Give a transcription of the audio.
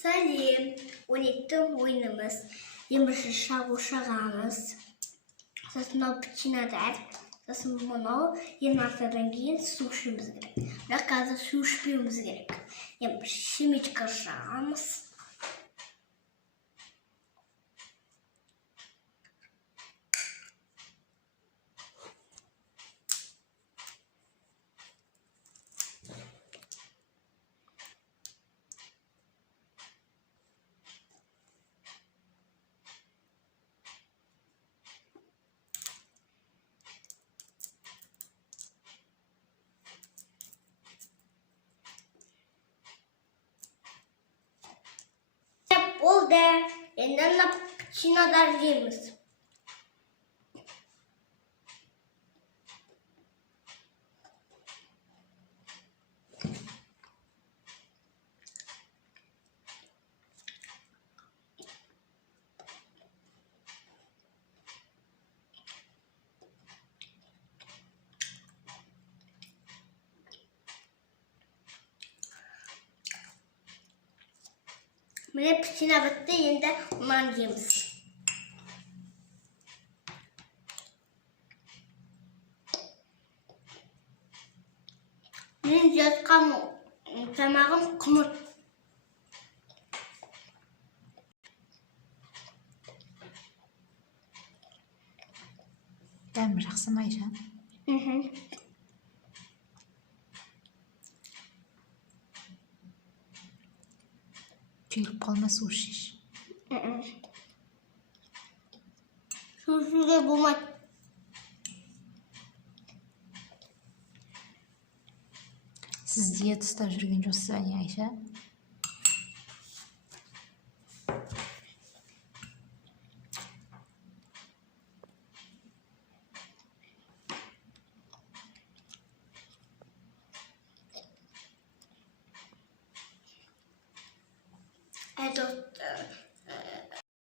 Сәлем, 12 ойынымыз. Емірші шағу-шағамыз. Сосын мынау пчинадар. Сосын мынау 26-дан кейін су ішуіміз керек. Бірақ қазір су ішпеуіміз керек. Емірші шемечка жағамыз. Oldu. Yeniden pчинадар жейміз. Міне пчина бітті, енді ұнан жейміз. Мен жатқан тамағым құмыр. Дәмі жақсы ма, Айжан? Түйіліп қалма, су іш. Су ішуге болмайды. Сіз диета ұстап жүрген жоқсыз ба, не, Айша? Это